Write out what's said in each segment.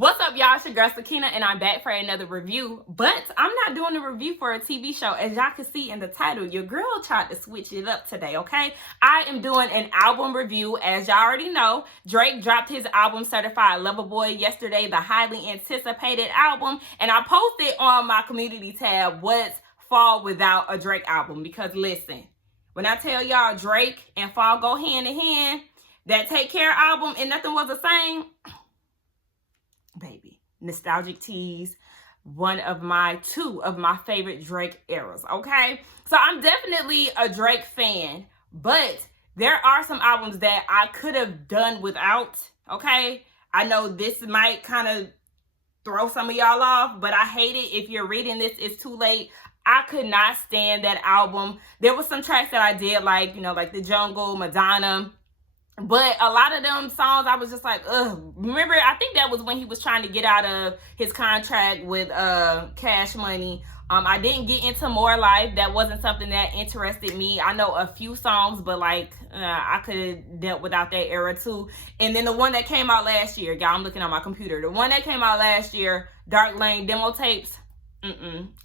What's up, y'all? It's your girl Sakina, and I'm back for another review. But I'm not doing a review for a TV show. As y'all can see in the title, your girl tried to switch it up today, okay? I am doing an album review. As y'all already know, Drake dropped his album Certified Lover Boy yesterday, the highly anticipated album. And I posted on my community tab what's fall without a Drake album. Because listen, when I tell y'all Drake and fall go hand in hand, that Take Care album and Nothing Was the Same, baby, Nostalgic Tease, two of my favorite Drake eras, okay? So I'm definitely a Drake fan, but there are some albums that I could have done without, okay? I know this might kind of throw some of y'all off, but I hate it. If you're reading this, it's too late. I could not stand that album. There was some tracks that I did like, like The Jungle, Madonna, but a lot of them songs, I was just like, ugh. Remember, I think that was when he was trying to get out of his contract with Cash Money. I didn't get into More Life. That wasn't something that interested me. I know a few songs, but like, I could have dealt without that era too. And then the one that came out last year, y'all, I'm looking on my computer. The one that came out last year, Dark Lane demo tapes.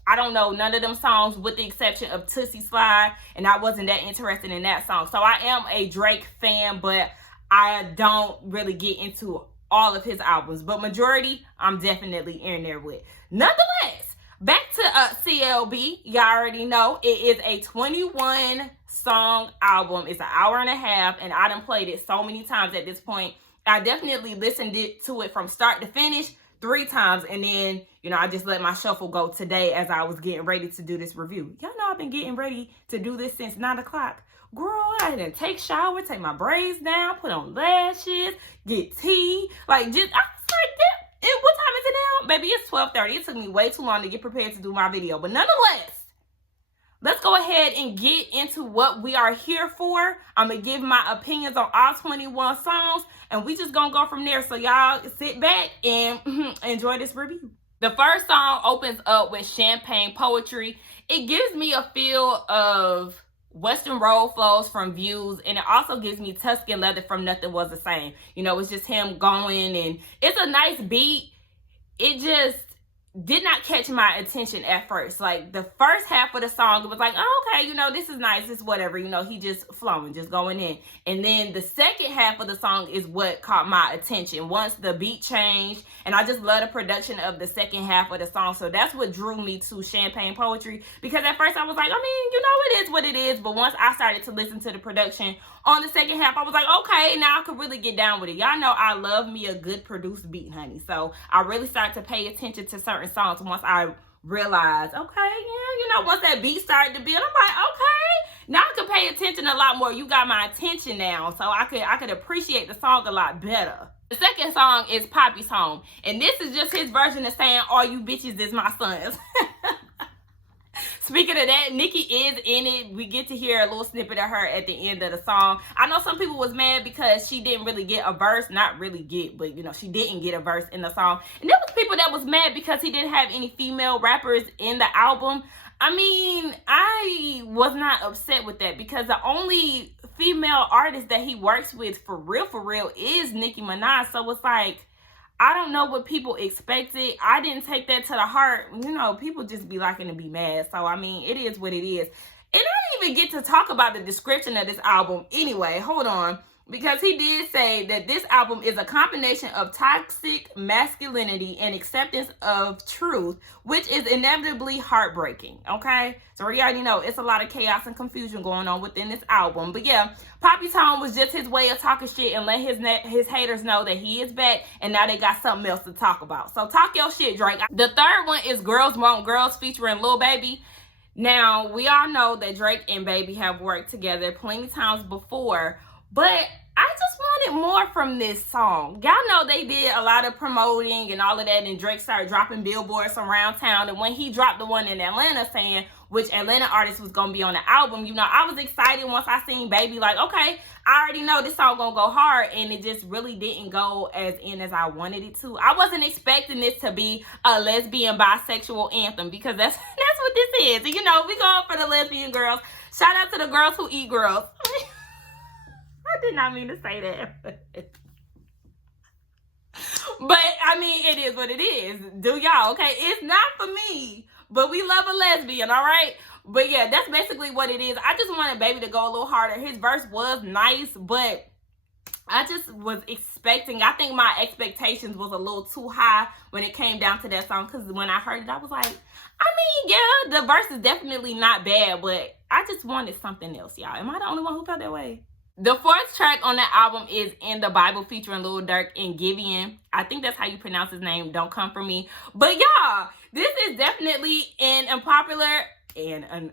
I don't know none of them songs with the exception of Tootsie Slide, and I wasn't that interested in that song. So I am a Drake fan, but I don't really get into all of his albums, but majority I'm definitely in there with. Nonetheless, back to CLB. Y'all already know it is a 21 song album. It's an hour and a half, and I done played it so many times at this point. I definitely listened to it from start to finish 3 times, and then I just let my shuffle go today as I was getting ready to do this review. Y'all know I've been getting ready to do this since 9 o'clock. Girl, I didn't take shower, take my braids down, put on lashes, get tea, I was like, what time is it now? Baby, it's 12:30. It took me way too long to get prepared to do my video, but nonetheless, let's go ahead and get into what we are here for. I'm going to give my opinions on all 21 songs, and we just going to go from there. So y'all sit back and enjoy this review. The first song opens up with Champagne Poetry. It gives me a feel of Western Road Flows from Views, and it also gives me Tuscan Leather from Nothing Was the Same. It's just him going, and it's a nice beat. It just did not catch my attention at first. Like the first half of the song, it was like, oh, okay, this is nice, it's whatever, he just flowing, just going in. And then the second half of the song is what caught my attention once the beat changed, and I just love the production of the second half of the song. So that's what drew me to Champagne Poetry, because at first I was like, it is what it is, but once I started to listen to the production on the second half, I was like, okay, now I could really get down with it. Y'all know I love me a good produced beat, honey. So I really started to pay attention to certain songs once I realized, okay, yeah, once that beat started to build, I'm like, okay, now I can pay attention a lot more. You got my attention now, so I could appreciate the song a lot better. The second song is Poppy's Home, and this is just his version of saying, all you bitches is my sons. Speaking of that, Nicki is in it. We get to hear a little snippet of her at the end of the song. I know some people was mad because she didn't really get a verse. Not really get, but she didn't get a verse in the song. And there was people that was mad because he didn't have any female rappers in the album. I was not upset with that, because the only female artist that he works with for real is Nicki Minaj. So it's like, I don't know what people expected. I didn't take that to the heart. People just be liking to be mad. So, it is what it is. And I didn't even get to talk about the description of this album anyway. Hold on. Because he did say that this album is a combination of toxic masculinity and acceptance of truth, which is inevitably heartbreaking, okay? So we already know it's a lot of chaos and confusion going on within this album. But yeah, Poppy's Home was just his way of talking shit and let his haters know that he is back, and now they got something else to talk about. So talk your shit, Drake. The third one is Girls Want Girls featuring Lil Baby. Now, we all know that Drake and Baby have worked together plenty times before, but I just wanted more from this song. Y'all know they did a lot of promoting and all of that, and Drake started dropping billboards around town. And when he dropped the one in Atlanta saying which Atlanta artist was going to be on the album, I was excited once I seen Baby. Like, okay, I already know this song going to go hard, and it just really didn't go as in as I wanted it to. I wasn't expecting this to be a lesbian bisexual anthem, because that's what this is. We going for the lesbian girls. Shout out to the girls who eat girls. I did not mean to say that. But I mean, it is what it is. Do y'all, okay? It's not for me, but we love a lesbian, all right? But yeah, that's basically what it is. I just wanted Baby to go a little harder. His verse was nice, but I just was expecting, I think my expectations was a little too high when it came down to that song, because when I heard it, I was like, I mean, yeah, the verse is definitely not bad, but I just wanted something else, y'all. Am I the only one who felt that way? The fourth track on the album is In the Bible featuring Lil Durk and Giveon. I think that's how you pronounce his name. Don't come for me. But y'all, this is definitely an unpopular and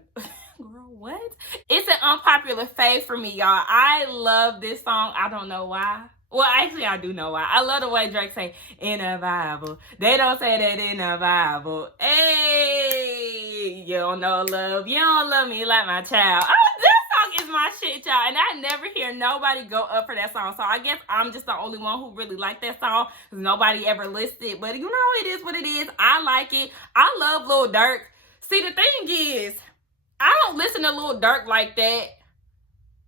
girl, what? It's an unpopular fave for me, y'all. I love this song. I don't know why. Well, actually, I do know why. I love the way Drake say, in the Bible. They don't say that in the Bible. Hey, you don't know love. You don't love me like my child. Oh, this song is my shit, y'all. And I never hear nobody go up for that song. So I guess I'm just the only one who really like that song, because nobody ever listed. But you know, it is what it is. I like it. I love Lil Durk. See, the thing is, I don't listen to Lil Durk like that,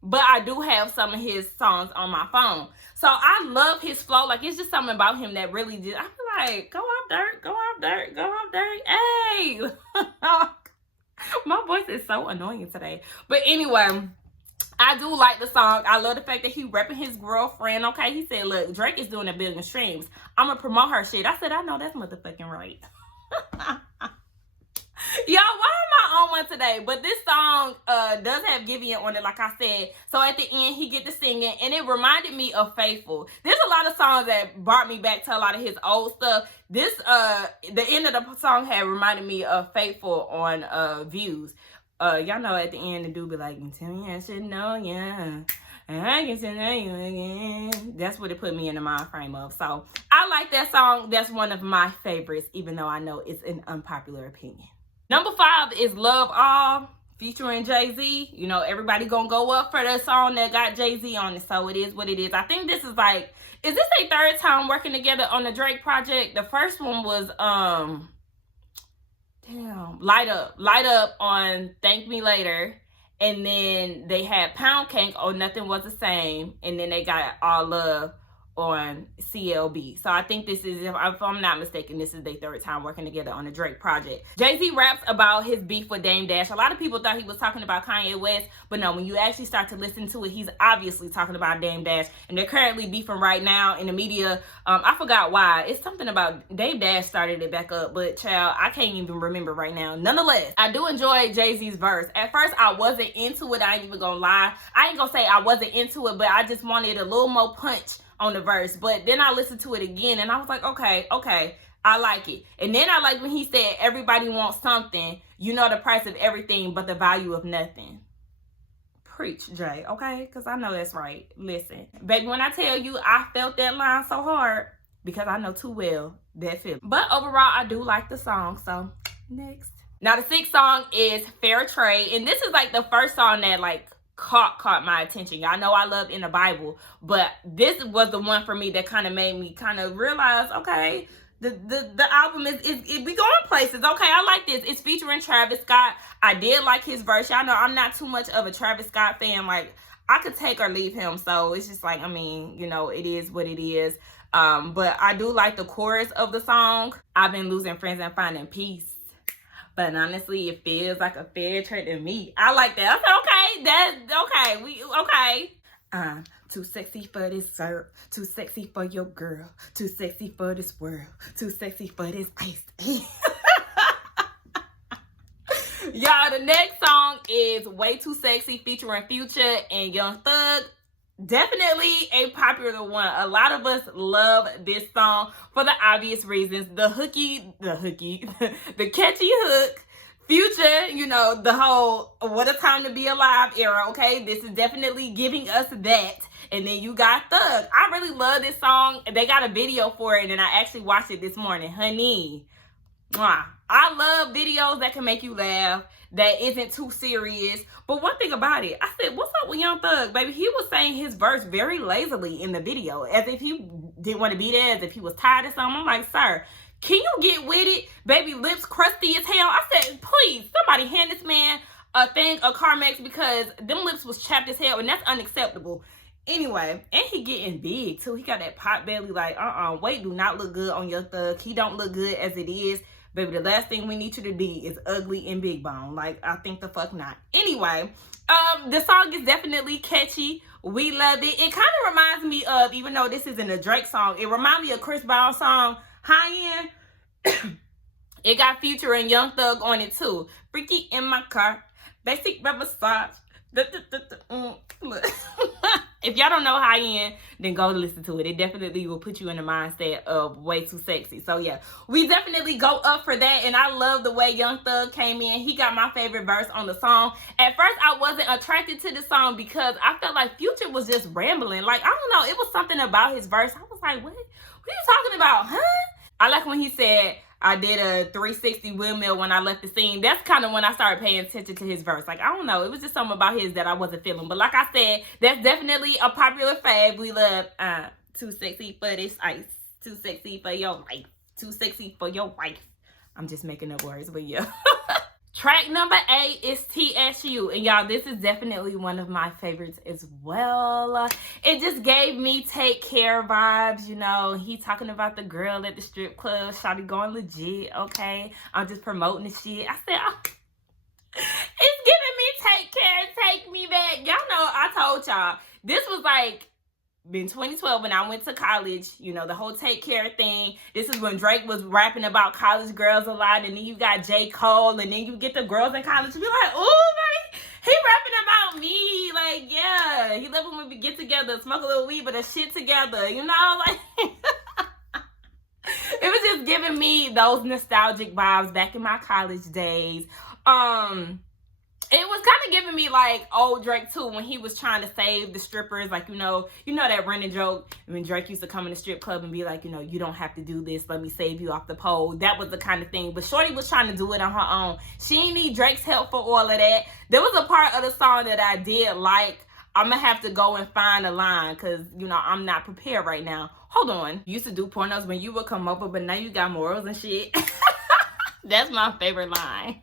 but I do have some of his songs on my phone. So I love his flow. Like, it's just something about him that really just, I feel like, go off Durk, go off Durk, go off Durk. Hey! My voice is so annoying today. But anyway, I do like the song. I love the fact that he repping his girlfriend, okay? He said, look, Drake is doing 1 billion streams. I'm going to promote her shit. I said, I know that's motherfucking right. Y'all, why am I on one today? But this song does have Giveon on it, like I said. So at the end, he get to singing, and it reminded me of Faithful. There's a lot of songs that brought me back to a lot of his old stuff. This, the end of the song had reminded me of Faithful on Views. Y'all know at the end, the dude be like, tell me I should know, yeah. And I get to know you again. That's what it put me in the mind frame of. So I like that song. That's one of my favorites, even though I know it's an unpopular opinion. Number 5 is Love All featuring Jay-Z. You know, everybody gonna go up for the song that got Jay-Z on it, so it is what it is. I think this is like, is this their third time working together on the Drake project? The first one was, Light Up on Thank Me Later. And then they had Pound Cake on Nothing Was the Same. And then they got All Love on CLB. So I think this is, if I'm not mistaken, this is their third time working together on the Drake project. Jay-Z raps about his beef with Dame Dash. A lot of people thought he was talking about Kanye West, but no, when you actually start to listen to it, he's obviously talking about Dame Dash, and they're currently beefing right now in the media. I forgot why. It's something about Dame Dash started it back up, but child, I can't even remember right now. Nonetheless, I do enjoy Jay-Z's verse. At first, I wasn't into it. I ain't even gonna lie. I ain't gonna say I wasn't into it, but I just wanted a little more punch on the verse. But then I listened to it again and I was like, okay, I like it. And then I like when he said, everybody wants something, you know, the price of everything but the value of nothing. Preach, Jay, okay? Because I know that's right. Listen, baby, when I tell you I felt that line so hard, because I know too well that feeling. But overall, I do like the song. So next. Now the 6th song is Fair Trade, and this is like the first song that like caught my attention. Y'all know I love In the Bible, but this was the one for me that kind of made me kind of realize, okay, the album is we going places. Okay, I like this. It's featuring Travis Scott. I did like his verse. Y'all know I'm not too much of a Travis Scott fan. Like, I could take or leave him, so it's just like, I mean, you know, it is what it is. But I do like the chorus of the song. I've been losing friends and finding peace, but honestly, it feels like a fair trade to me. I like that. I said, okay, that's okay. Okay. I'm too sexy for this syrup, too sexy for your girl, too sexy for this world, too sexy for this ice. Y'all, the next song is Way Too Sexy featuring Future and Young Thug. Definitely a popular one. A lot of us love this song for the obvious reasons. The catchy hook. Future, you know, the whole what a time to be alive era, okay? This is definitely giving us that. And then you got Thug. I really love this song. They got a video for it, and I actually watched it this morning. Honey, mwah. I love videos that can make you laugh, that isn't too serious. But one thing about it, I said, what's up with Young Thug, baby? He was saying his verse very lazily in the video, as if he didn't want to be there, as if he was tired or something. I'm like, sir, can you get with it? Baby, lips crusty as hell. I said, please, somebody hand this man a thing of Carmex, because them lips was chapped as hell, and that's unacceptable. Anyway, and he getting big too. He got that pot belly. Like, weight do not look good on your thug. He don't look good as it is. Baby, the last thing we need you to be is ugly and big bone. Like, I think the fuck not. Anyway, the song is definitely catchy. We love it. It kind of reminds me of, even though this isn't a Drake song, it reminds me of Chris Brown's song, High End. It got Future and Young Thug on it too. Freaky in my car. Basic massage. Look. If y'all don't know High End, then go listen to it. It definitely will put you in the mindset of way too sexy. So yeah, we definitely go up for that. And I love the way Young Thug came in. He got my favorite verse on the song. At first, I wasn't attracted to the song because I felt like Future was just rambling. Like, I don't know. It was something about his verse. I was like, what are you talking about, huh? I like when he said, I did a 360 windmill when I left the scene. That's kind of when I started paying attention to his verse. Like, I don't know. It was just something about his that I wasn't feeling. But like I said, that's definitely a popular fave. We love too sexy for this ice. Too sexy for your life. Too sexy for your wife. I'm just making up words, but yeah. Track number 8 is TSU. And y'all, this is definitely one of my favorites as well. It just gave me Take Care vibes, you know. He talking about the girl at the strip club. Shawty going legit, okay? I'm just promoting the shit. I said, oh, it's giving me Take Care, take me back. Y'all know, I told y'all, this was like in 2012 when I went to college, you know, the whole Take Care thing. This is when Drake was rapping about college girls a lot, and then you got J. Cole, and then you get the girls in college to be like, oh, baby, he rapping about me. Like, yeah, he loved when we get together, smoke a little weed, but a shit together, you know, like. It was just giving me those nostalgic vibes back in my college days. It was kind of giving me like old Drake too, when he was trying to save the strippers. Like, you know that running joke when Drake used to come in the strip club and be like, you know, you don't have to do this. Let me save you off the pole. That was the kind of thing. But Shorty was trying to do it on her own. She didn't need Drake's help for all of that. There was a part of the song that I did like. I'm going to have to go and find a line because, you know, I'm not prepared right now. Hold on. You used to do pornos when you would come over, but now you got morals and shit. That's my favorite line.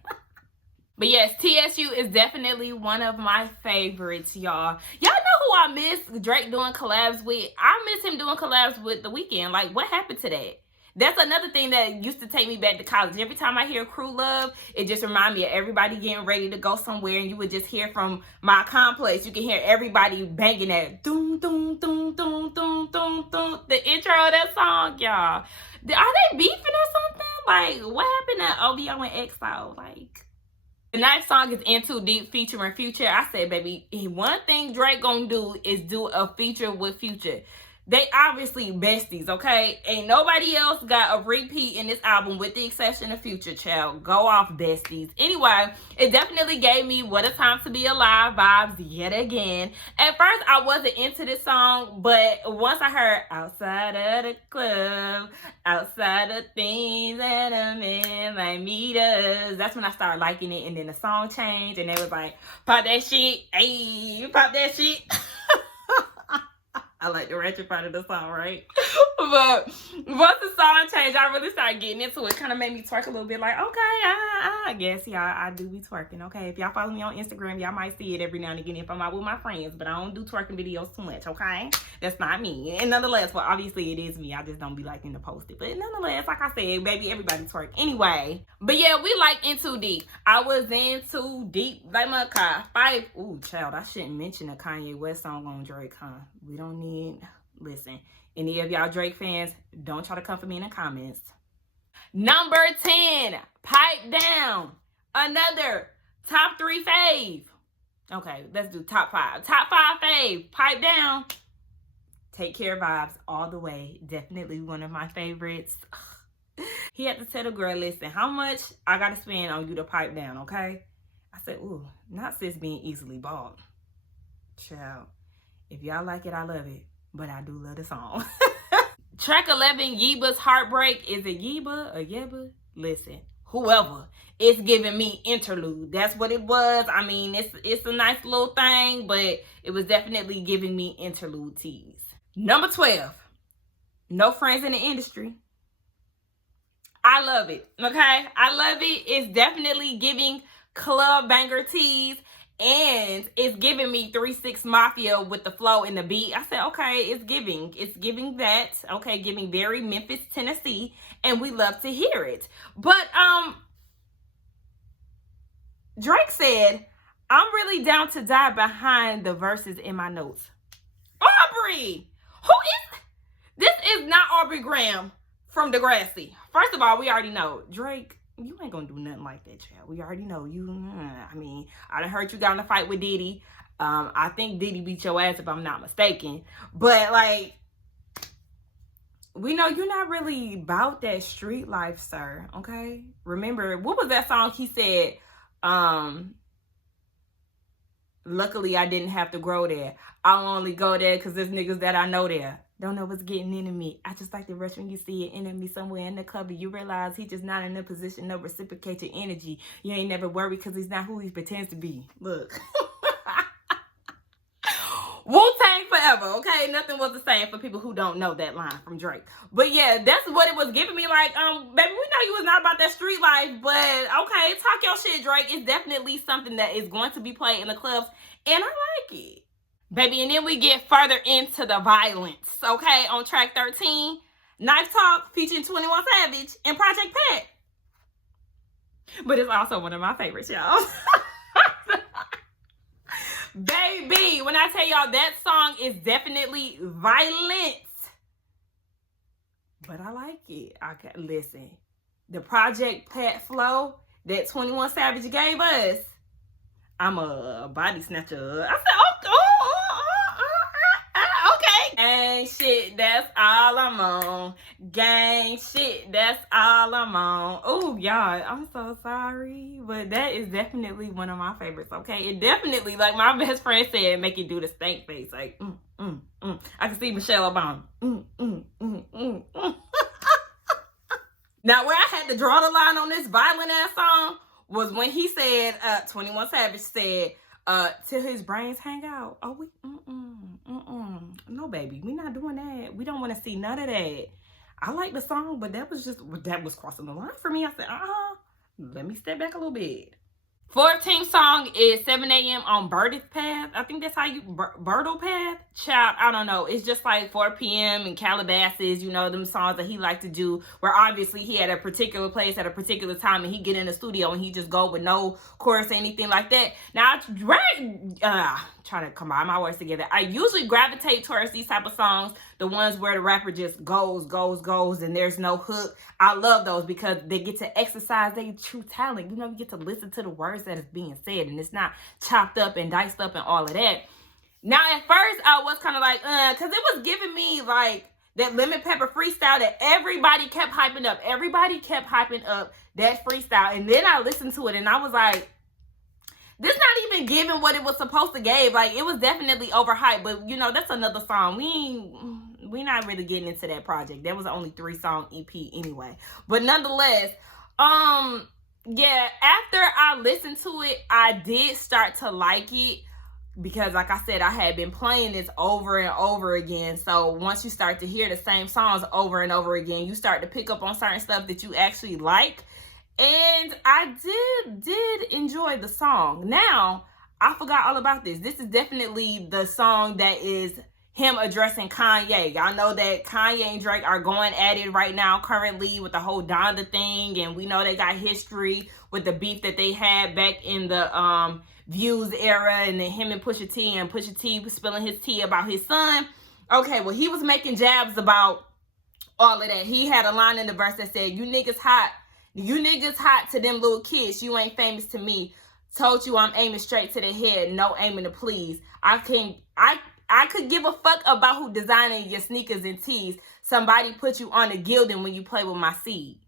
But yes, TSU is definitely one of my favorites, y'all. Y'all know who I miss Drake doing collabs with? I miss him doing collabs with The Weeknd. Like, what happened to that? That's another thing that used to take me back to college. Every time I hear Crew Love, it just reminds me of everybody getting ready to go somewhere, and you would just hear from my complex. You can hear everybody banging that doom, doom, doom, doom, doom, doom, doom. The intro of that song, y'all. Are they beefing or something? Like, what happened to OVO and EXO? Like, the next song is In Too Deep featuring Future. I said, baby, one thing Drake gonna do is do a feature with Future. They obviously besties, okay? Ain't nobody else got a repeat in this album with the exception of Future, child. Go off, besties. Anyway, it definitely gave me What a Time to Be Alive vibes yet again. At first, I wasn't into this song, but once I heard outside of the club, outside of things that a man like me does, that's when I started liking it. And then the song changed, and they was like, pop that shit, ayy, pop that shit. I like the ratchet part of the song, right? But once the song changed, I really started getting into it. Kind of made me twerk a little bit. Like, okay, I guess, yeah, I do be twerking. Okay, if y'all follow me on Instagram, y'all might see it every now and again if I'm out with my friends. But I don't do twerking videos too much, okay? That's not me. And nonetheless, well, obviously it is me. I just don't be liking to post it. But nonetheless, like I said, baby, everybody twerk. Anyway, but yeah, we like In Too Deep. I was in too deep, like my car. Five. Ooh, child, I shouldn't mention a Kanye West song on Drake, huh? We don't need. Listen, any of y'all Drake fans, don't try to come for me in the comments. Number 10, Pipe Down. Another top 3 fave. Okay, let's do top 5. Top 5 fave. Pipe Down. Take Care vibes all the way. Definitely one of my favorites. He had to tell the girl, listen, how much I got to spend on you to pipe down, okay? I said, ooh, not sis being easily bought. Child. If y'all like it, I love it. But I do love the song. Track 11, Yeba's Heartbreak. Is it Yeba or Yeba? Listen, whoever. It's giving me interlude. That's what it was. I mean, it's a nice little thing, but it was definitely giving me interlude tease. Number 12, No Friends in the Industry. I love it, okay? I love it. It's definitely giving club banger tease. and it's giving me 3-6 Mafia with the flow and the beat. I said, okay, it's giving that. Okay, giving very Memphis, Tennessee, and we love to hear it. But Drake said, I'm really down to die behind the verses in my notes. Aubrey! Who is... This is not Aubrey Graham from Degrassi. First of all, we already know. Drake, you ain't gonna do nothing like that, child. We already know you. I mean, I done heard you got in a fight with Diddy. I think Diddy beat your ass if I'm not mistaken. But, like, we know you're not really about that street life, sir. Okay? Remember, what was that song he said? Luckily, I didn't have to grow there. I'll only go there because there's niggas that I know there. Don't know what's getting into me. I just like the rush when you see an enemy somewhere in the cover. You realize he's just not in a position to reciprocate your energy. You ain't never worried because he's not who he pretends to be. Look. Wu-Tang forever, okay? Nothing was the same for people who don't know that line from Drake. But yeah, that's what it was giving me. Like, baby, we know you was not about that street life, but okay, talk your shit, Drake. It's definitely something that is going to be played in the clubs, and I like it. Baby, and then we get further into the violence, okay? On track 13, Knife Talk featuring 21 Savage and Project Pat. But it's also one of my favorites, y'all. Baby, when I tell y'all that song is definitely violent, but I like it. Okay, listen, the Project Pat flow that 21 Savage gave us, I'm a body snatcher. I said, okay. Gang shit, that's all I'm on. Gang shit, that's all I'm on. Oh, y'all, I'm so sorry. But that is definitely one of my favorites, okay? It definitely, like my best friend said, make you do the stank face. Like, I can see Michelle Obama. Now, where I had to draw the line on this violent ass song was when he said, 21 Savage said, till his brains hang out. Oh, we, no, baby, we not doing that. We don't want to see none of that. I like the song, but that was crossing the line for me. I said, let me step back a little bit. 14th song is 7 a.m. on Birdie's Path. I think that's how you, Birtle Path? Child, I don't know. It's just like 4 p.m. in Calabasas, you know, them songs that he liked to do, where obviously he had a particular place at a particular time and he get in the studio and he just go with no chorus or anything like that. Now, try to combine my words together. I usually gravitate towards these type of songs, the ones where the rapper just goes, and there's no hook. I love those because they get to exercise their true talent. You know, you get to listen to the words that is being said, and it's not chopped up and diced up and all of that. Now, at first, I was kind of like, because it was giving me, like, that Lemon Pepper freestyle that everybody kept hyping up. Everybody kept hyping up that freestyle, and then I listened to it, and I was like, this not even giving what it was supposed to give. Like, it was definitely overhyped, but, you know, that's another song. We not really getting into that project. That was only 3-song EP anyway. But nonetheless, yeah, after I listened to it, I did start to like it because, like I said, I had been playing this over and over again. So once you start to hear the same songs over and over again, you start to pick up on certain stuff that you actually like. And I did enjoy the song. Now, I forgot all about this. This is definitely the song that is him addressing Kanye. Y'all know that Kanye and Drake are going at it right now currently with the whole Donda thing. And we know they got history with the beef that they had back in the Views era. And then him and Pusha T, and Pusha T was spilling his tea about his son. Okay, well, he was making jabs about all of that. He had a line in the verse that said, you niggas hot to them little kids. You ain't famous to me. Told you I'm aiming straight to the head. No aiming to please. I could give a fuck about who designing your sneakers and tees. Somebody put you on the gilding when you play with my seed.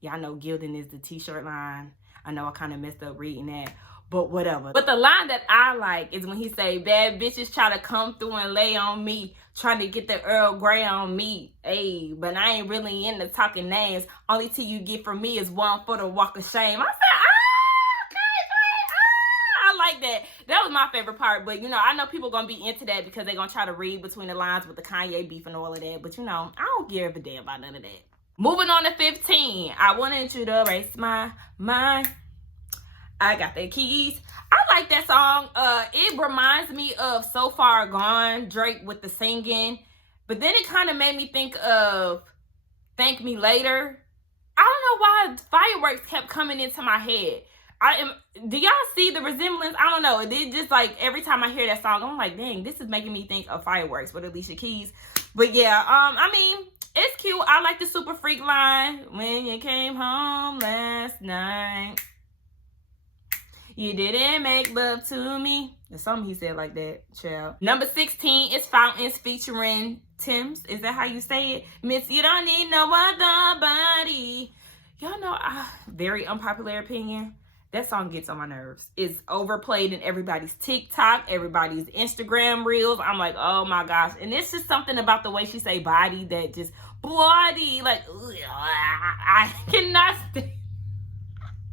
Y'all know gilding is the t-shirt line. I know I kind of messed up reading that, but whatever. But the line that I like is when he say, bad bitches try to come through and lay on me, trying to get the Earl Grey on me. Hey, but I ain't really into talking names. Only thing you get from me is one for the walk of shame. I said, I like that. That was my favorite part. But, you know, I know people going to be into that because they're going to try to read between the lines with the Kanye beef and all of that. But, you know, I don't give a damn about none of that. Moving on to 15. I wanted you to erase my mind. I got the keys. I like that song. It reminds me of So Far Gone, Drake with the singing. But then it kind of made me think of Thank Me Later. I don't know why Fireworks kept coming into my head. Do y'all see the resemblance? I don't know. It did just like every time I hear that song, I'm like, dang, this is making me think of Fireworks with Alicia Keys. But yeah, I mean, it's cute. I like the Super Freak line. When you came home last night, you didn't make love to me. There's something he said like that, child. Number 16 is Fountains featuring Tim's. Is that how you say it? Miss, you don't need no other body. Y'all know, very unpopular opinion. That song gets on my nerves. It's overplayed in everybody's TikTok, everybody's Instagram reels. I'm like, oh my gosh. And it's just something about the way she say body that just, body, like, ugh, I cannot stand.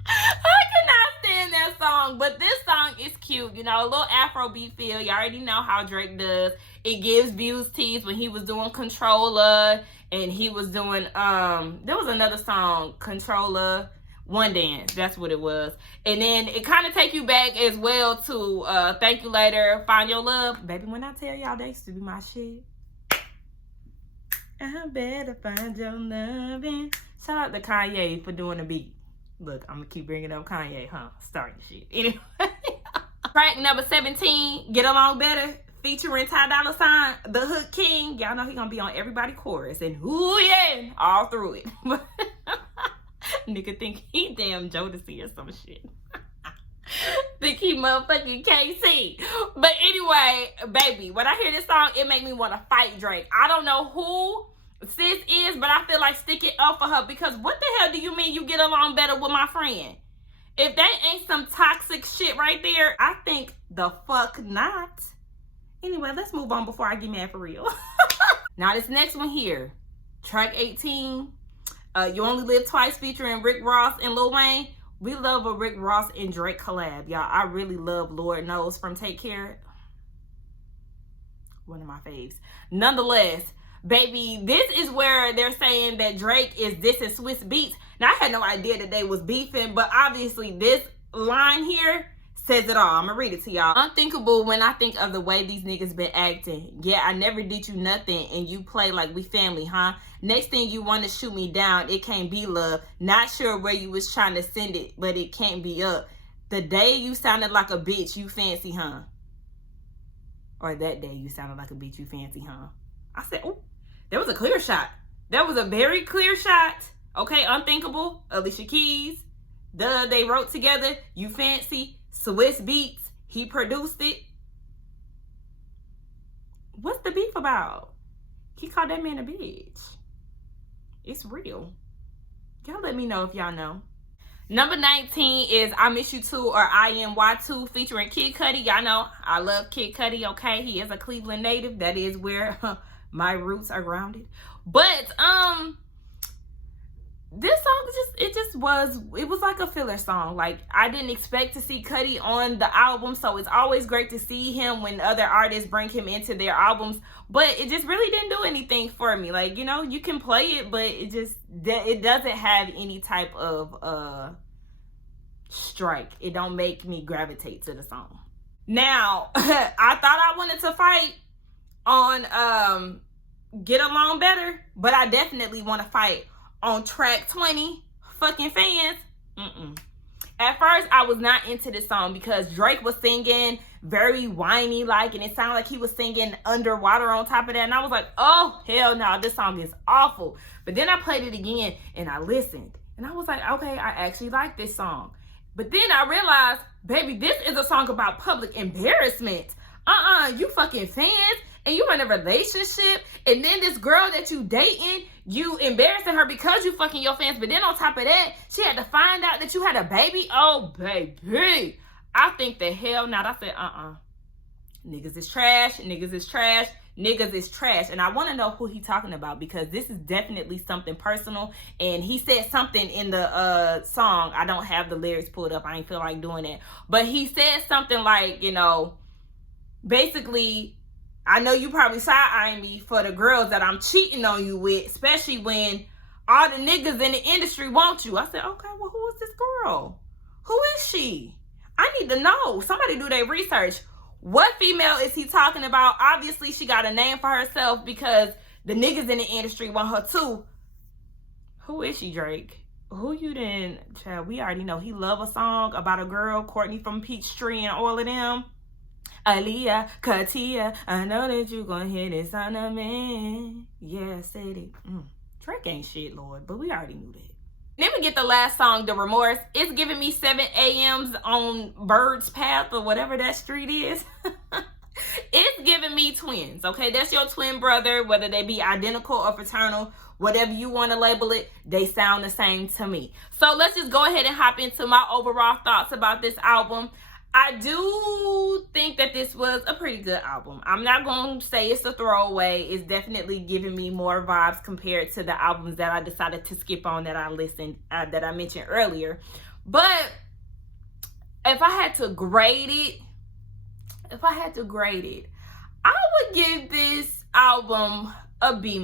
I cannot stand that song. But this song is cute. You know, a little Afrobeat feel. You already know how Drake does. It gives views tease when he was doing Controller. And he was doing, there was another song, Controller. One Dance, that's what it was. And then it kind of take you back as well to Thank You Later, Find Your Love. Baby, when I tell y'all they used to be my shit. I better find your loving. Shout out to Kanye for doing the beat. Look, I'm going to keep bringing up Kanye, starting shit. Anyway. Track number 17, Get Along Better, featuring Ty Dolla $ign, the Hood King. Y'all know he going to be on everybody's chorus. And ooh yeah, all through it. Nigga think he damn Jodeci or some shit. Think he motherfucking KC. But anyway, baby, when I hear this song, it make me want to fight Drake. I don't know who sis is, but I feel like stick it up for her, because what the hell do you mean you get along better with my friend? If that ain't some toxic shit right there, I think the fuck not. Anyway, let's move on before I get mad for real. Now this next one here, track 18, You Only Live Twice, featuring Rick Ross and Lil Wayne. We love a Rick Ross and Drake collab, y'all. I really love Lord Knows from Take Care. One of my faves. Nonetheless, baby, this is where they're saying that Drake is dissing Swiss Beats. Now, I had no idea that they was beefing, but obviously this line here says it all. I'm gonna read it to y'all. Unthinkable when I think of the way these niggas been acting. Yeah, I never did you nothing and you play like we family, huh? Next thing you want to shoot me down, it can't be love. Not sure where you was trying to send it, but it can't be up. The day you sounded like a bitch, you fancy, huh? Or that day you sounded like a bitch, you fancy, huh? I said, oh, there was a clear shot. That was a very clear shot. Okay, Unthinkable, Alicia Keys. They wrote together, You Fancy, Swiss Beats. He produced it. What's the beef about? He called that man a bitch. It's real. Y'all let me know if y'all know. Number 19 is I Miss You Too, or IMY2, featuring Kid Cudi. Y'all know I love Kid Cudi, okay? He is a Cleveland native. That is where my roots are grounded. But this song it was like a filler song. Like, I didn't expect to see Cudi on the album, so it's always great to see him when other artists bring him into their albums, but it just really didn't do anything for me. Like, you know, you can play it, but it doesn't have any type of strike. It don't make me gravitate to the song. Now, I thought I wanted to fight on Get Along Better, but I definitely want to fight on track 20, Fucking Fans. At first, I was not into this song because Drake was singing very whiny like, and it sounded like he was singing underwater on top of that. And I was like, oh, hell no, this song is awful. But then I played it again and I listened. And I was like, okay, I actually like this song. But then I realized, baby, this is a song about public embarrassment. You fucking fans. And you in a relationship, and then this girl that you dating, you embarrassing her because you fucking your fans. But then on top of that, she had to find out that you had a baby. Oh, baby. I think the hell not. I said, niggas is trash. Niggas is trash. Niggas is trash. And I want to know who he talking about, because this is definitely something personal. And he said something in the song. I don't have the lyrics pulled up. I ain't feel like doing it. But he said something like, you know, basically, I know you probably side-eyeing me for the girls that I'm cheating on you with, especially when all the niggas in the industry want you. I said, okay, well, who is this girl? Who is she? I need to know. Somebody do their research. What female is he talking about? Obviously, she got a name for herself because the niggas in the industry want her too. Who is she, Drake? Who you didn't, child? We already know he love a song about a girl, Courtney from Peachtree and all of them. Aaliyah, Katia, I know that you gonna hear this on a man. Yeah, said it. Drake ain't shit, Lord, but we already knew that. Then we get the last song, The Remorse. It's giving me 7 a.m.s on Bird's Path or whatever that street is. It's giving me twins, okay? That's your twin brother, whether they be identical or fraternal, whatever you want to label it, they sound the same to me. So let's just go ahead and hop into my overall thoughts about this album. I do think that this was a pretty good album. I'm not going to say it's a throwaway. It's definitely giving me more vibes compared to the albums that I decided to skip on that I listened, that I mentioned earlier. But if I had to grade it, I would give this album a B-,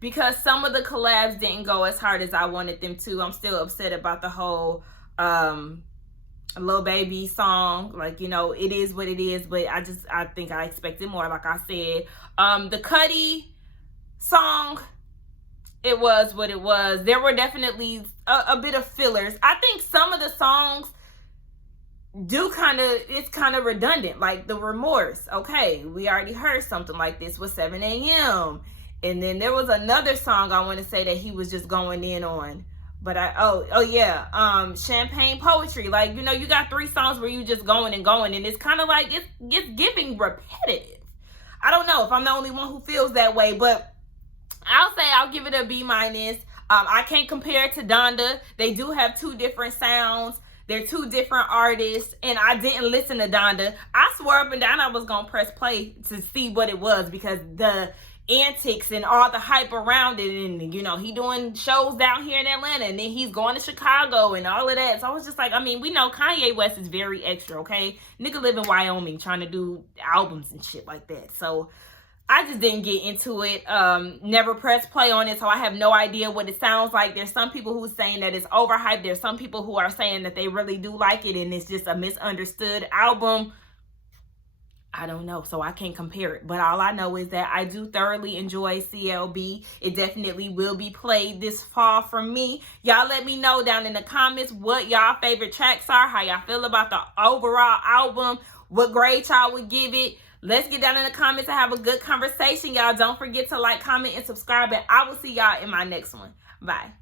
because some of the collabs didn't go as hard as I wanted them to. I'm still upset about the whole Lil Baby song. Like, you know, it is what it is, but I think I expected more, like I said. The Cudi song, it was what it was. There were definitely a bit of fillers. I think some of the songs it's kind of redundant, like The Remorse. Okay, we already heard something like this with 7 a.m. And then there was another song I want to say that he was just going in on. But Champagne Poetry. Like, you know, you got 3 songs where you just going, and it's kind of like it's giving repetitive. I don't know if I'm the only one who feels that way, but I'll give it a B-. I can't compare it to Donda. They do have 2 different sounds. They're 2 different artists, and I didn't listen to Donda. I swore up and down I was gonna press play to see what it was, because the antics and all the hype around it, and you know, he doing shows down here in Atlanta, and then he's going to Chicago and all of that. So I was just like, I mean, we know Kanye West is very extra, okay? Nigga live in Wyoming trying to do albums and shit like that. So I just didn't get into it. Never pressed play on it, so I have no idea what it sounds like. There's some people who are saying that it's overhyped. There's some people who are saying that they really do like it and it's just a misunderstood album. I don't know, so I can't compare it. But all I know is that I do thoroughly enjoy CLB. It definitely will be played this fall from me. Y'all let me know down in the comments what y'all favorite tracks are, how y'all feel about the overall album, what grade y'all would give it. Let's get down in the comments and have a good conversation, y'all. Don't forget to like, comment, and subscribe, and I will see y'all in my next one. Bye.